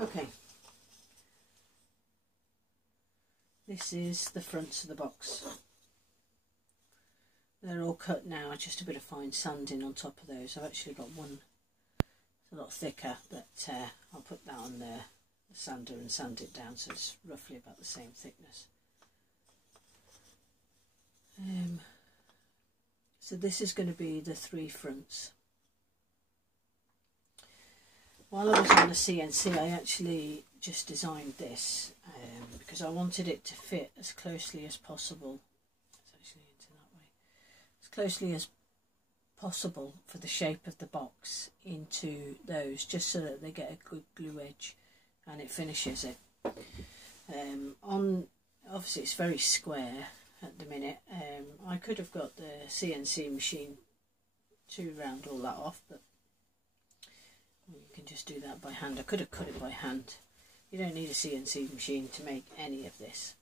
Okay, this is the fronts of the box. They're all cut now, just a bit of fine sanding on top of those. I've actually got one a lot thicker, but I'll put that on the sander and sand it down so it's roughly about the same thickness. So this is going to be the 3 fronts. While I was on the CNC, I actually just designed this because I wanted it to fit as closely as possible. It's actually into that way. As closely as possible for the shape of the box into those, just so that they get a good glue edge and it finishes it. Obviously it's very square at the minute. I could have got the CNC machine to round all that off, but you can just do that by hand. I could have cut it by hand. You don't need a CNC machine to make any of this.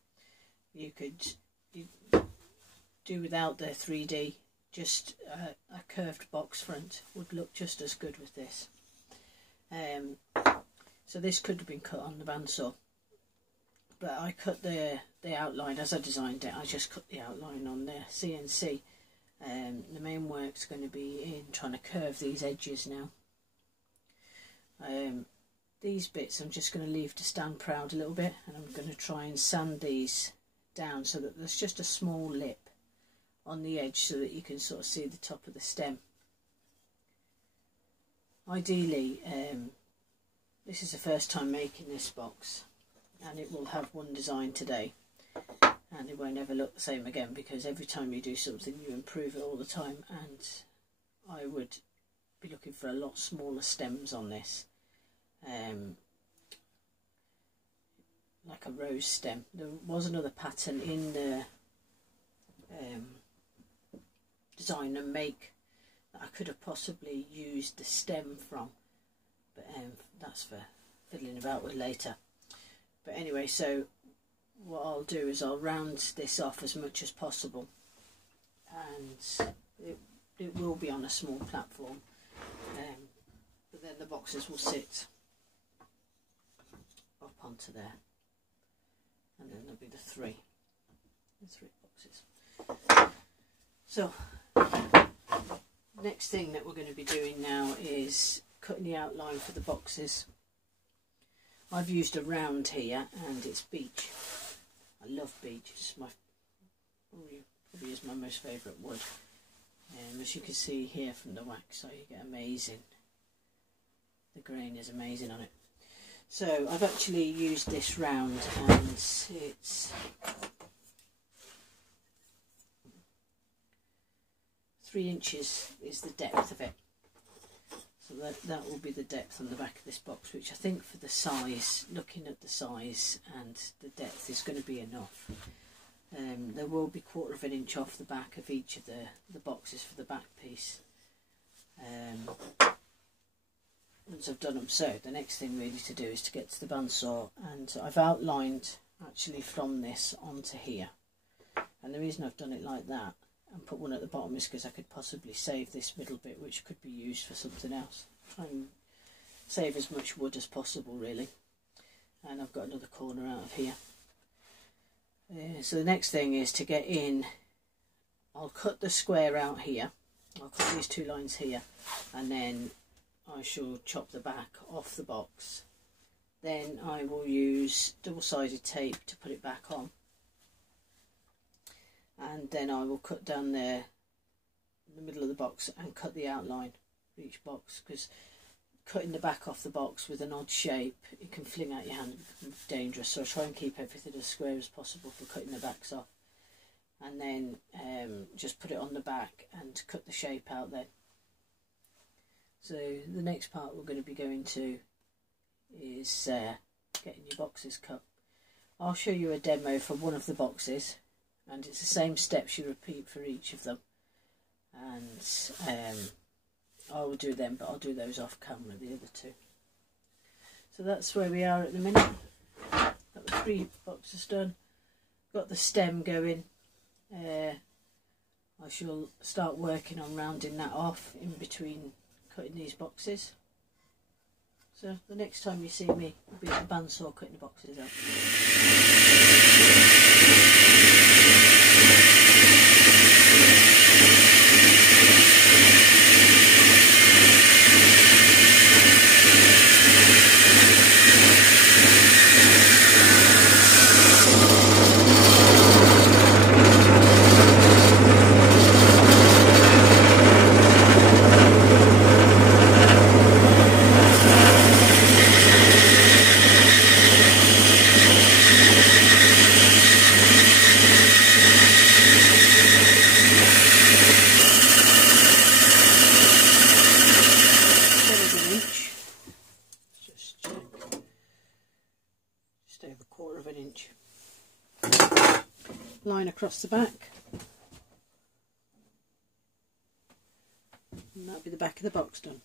You could do without the 3D. Just a curved box front would look just as good with this. So this could have been cut on the bandsaw, but I cut the outline as I designed it. I just cut the outline on the CNC. The main work's going to be in trying to curve these edges now. These bits I'm just going to leave to stand proud a little bit, and I'm going to try and sand these down so that there's just a small lip on the edge so that you can sort of see the top of the stem. Ideally, this is the first time making this box, and it will have one design today, and it won't ever look the same again, because every time you do something you improve it all the time, and I would be looking for a lot smaller stems on this, like a rose stem. There was another pattern in the design and make that I could have possibly used the stem from, but that's for fiddling about with later. But anyway, so what I'll do is I'll round this off as much as possible, and it will be on a small platform, but then the boxes will sit up onto there, and then there'll be the three boxes. So next thing that we're going to be doing now is cutting the outline for the boxes. I've used a round here, and it's beech. I love beech. It's probably is my most favourite wood. As you can see here from the wax, so you get amazing. The grain is amazing on it. So I've actually used this round, and it's 3 inches is the depth of it. So that will be the depth on the back of this box, which I think for the size, looking at the size and the depth, is going to be enough. There will be 1/4 of an inch off the back of each of the boxes for the back piece. Once I've done them, so the next thing really to do is to get to the bandsaw, and I've outlined actually from this onto here. And the reason I've done it like that and put one at the bottom is because I could possibly save this middle bit, which could be used for something else. Try and save as much wood as possible, really. And I've got another corner out of here. So the next thing is to get in. I'll cut the square out here. I'll cut these 2 lines here, and then I shall chop the back off the box. Then I will use double-sided tape to put it back on, and then I will cut down there in the middle of the box and cut the outline for each box, because cutting the back off the box with an odd shape, it can fling out your hand and become dangerous. So I try and keep everything as square as possible for cutting the backs off, and then just put it on the back and cut the shape out then. So the next part we're going to be going to is getting your boxes cut. I'll show you a demo for one of the boxes, and it's the same steps you repeat for each of them, and I will do them, but I'll do those off camera, the other 2. So that's where we are at the minute. Got the 3 boxes done, got the stem going. I shall start working on rounding that off in between cutting these boxes. So the next time you see me, will be at the bandsaw cutting the boxes out. Over 1/4 of an inch. Line across the back, and that'll be the back of the box done.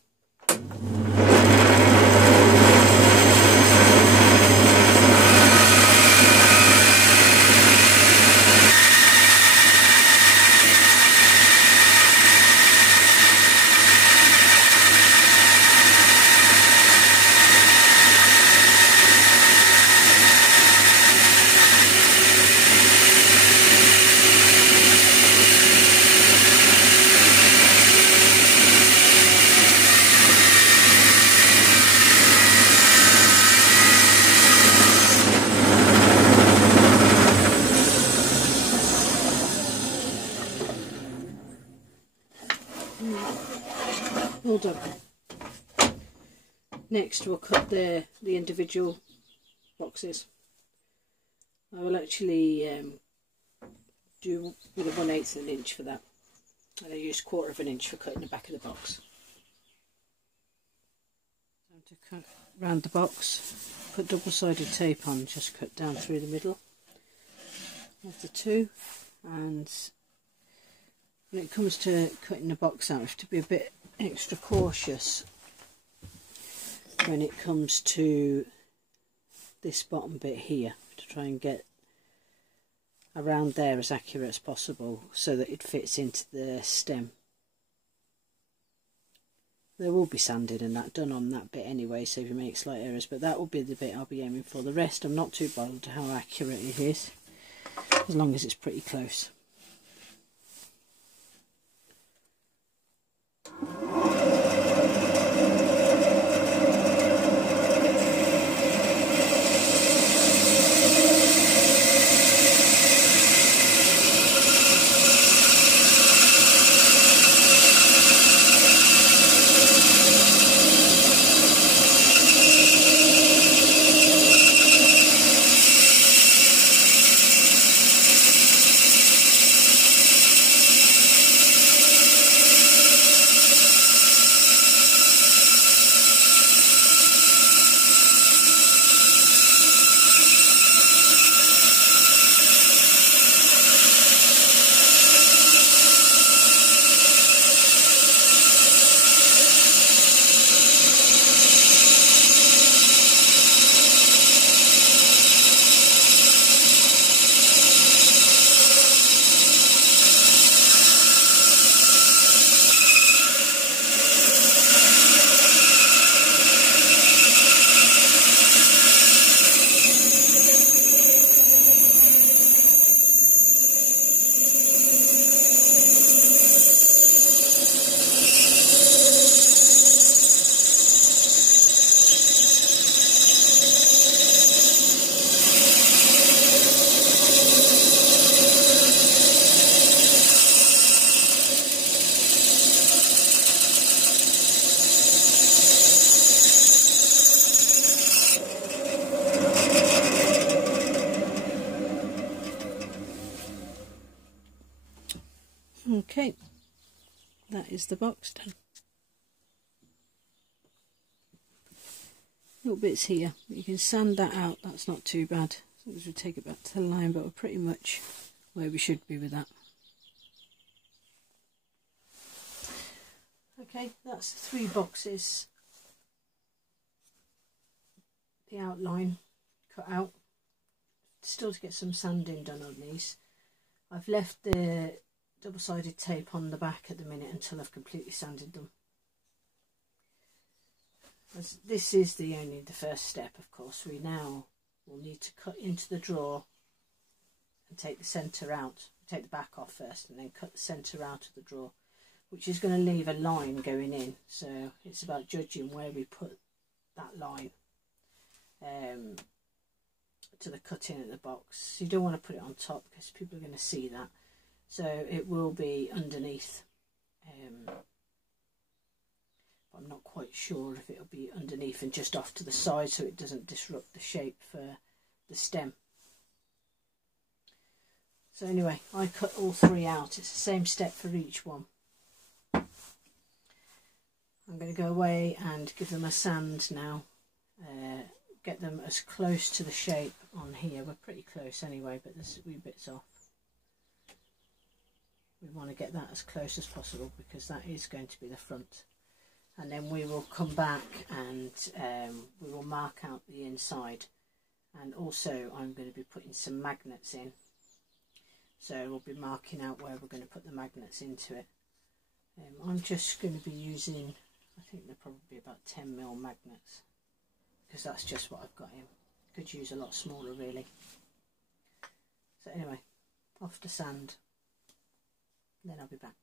All done. Next we'll cut the individual boxes. I will actually do with a 1/8 of an inch for that, and I use 1/4 of an inch for cutting the back of the box. Time to cut round the box, put double-sided tape on, just cut down through the middle of the two, and when it comes to cutting the box out, you have to be a bit extra cautious when it comes to this bottom bit here, to try and get around there as accurate as possible so that it fits into the stem. There will be sanding and that done on that bit anyway, so if you make slight errors, but that will be the bit I'll be aiming for. The rest I'm not too bothered how accurate it is, as long as it's pretty close. Okay, that is the box done. Little bits here, you can sand that out, that's not too bad, as long as we take it back to the line, but we're pretty much where we should be with that. Okay, that's 3 boxes, the outline cut out. Still to get some sanding done on these. I've left the double-sided tape on the back at the minute until I've completely sanded them. As this is only the first step, of course, we now will need to cut into the drawer and take the centre out. Take the back off first and then cut the centre out of the drawer, which is going to leave a line going in. So it's about judging where we put that line to the cutting at the box. You don't want to put it on top because people are going to see that. So it will be underneath. I'm not quite sure if it'll be underneath and just off to the side so it doesn't disrupt the shape for the stem. So anyway, I cut all three out. It's the same step for each one. I'm going to go away and give them a sand now. Get them as close to the shape on here. We're pretty close anyway, but there's wee bits off. We want to get that as close as possible because that is going to be the front. And then we will come back and we will mark out the inside. And also I'm going to be putting some magnets in. So we'll be marking out where we're going to put the magnets into it. I'm just going to be using, I think they're probably about 10mm magnets, because that's just what I've got in. Could use a lot smaller really. So anyway, off to sand, then I'll be back.